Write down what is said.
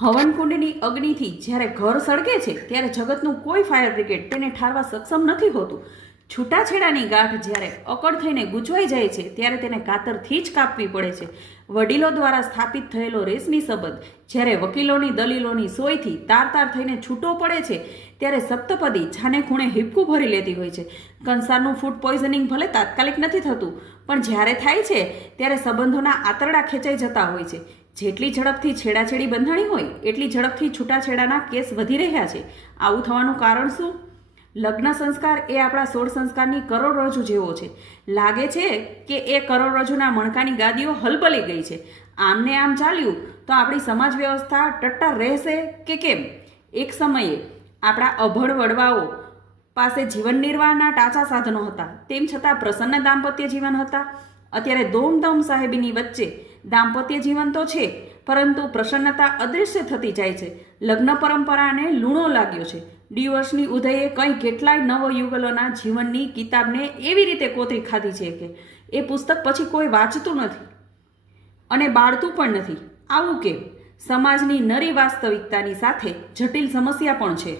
હવનકુંડની અગ્નિથી જ્યારે ઘર સળગે છે ત્યારે જગતનું કોઈ ફાયર બ્રિગેડ તેને ઠારવા સક્ષમ નથી હોતું. છૂટાછેડાની ગાંઠ જ્યારે અકળ થઈને ગૂંચવાઈ જાય છે ત્યારે તેને કાતરથી જ કાપવી પડે છે. વડીલો દ્વારા સ્થાપિત થયેલો રેશમી સંબંધ જ્યારે વકીલોની દલીલોની સોયથી તાર થઈને છૂટો પડે છે ત્યારે સપ્તપદી છાને ખૂણે હિપકું ભરી લેતી હોય છે. કંસારનું ફૂડ પોઈઝનિંગ ભલે તાત્કાલિક નથી થતું, પણ જ્યારે થાય છે ત્યારે સંબંધોના આંતરડા ખેંચાઈ જતા હોય છે. જેટલી ઝડપથી છેડાછેડી બંધાણી હોય એટલી ઝડપથી છૂટાછેડાના કેસ વધી રહ્યા છે. આવું થવાનું કારણ શું? લગ્ન સંસ્કાર એ આપણા 16 સંસ્કારની કરોડરજ્જુ જેવો છે. લાગે છે કે એ કરોડરજ્જુના મણકાની ગાદીઓ હલબલી ગઈ છે. આમને આમ ચાલ્યું તો આપણી સમાજ વ્યવસ્થા ટટ્ટાર રહેશે કે કેમ? એક સમયે આપણા અભણ વડવાઓ પાસે જીવન નિર્વાહના ટાચા સાધનો હતા, તેમ છતાં પ્રસન્ન દાંપત્ય જીવન હતા. અત્યારે ધૂમધામ સાહેબીની વચ્ચે દાંપત્ય જીવન તો છે, પરંતુ પ્રસન્નતા અદૃશ્ય થતી જાય છે. લગ્ન પરંપરાને લૂણો લાગ્યો છે. ડિવોર્સની ઉદયે કંઈ કેટલાય નવયુગલોના જીવનની કિતાબને એવી રીતે કોતરી ખાધી છે કે એ પુસ્તક પછી કોઈ વાંચતું નથી અને બાળતું પણ નથી. આવું કેમ? સમાજની નરી વાસ્તવિકતાની સાથે જટિલ સમસ્યા પણ છે.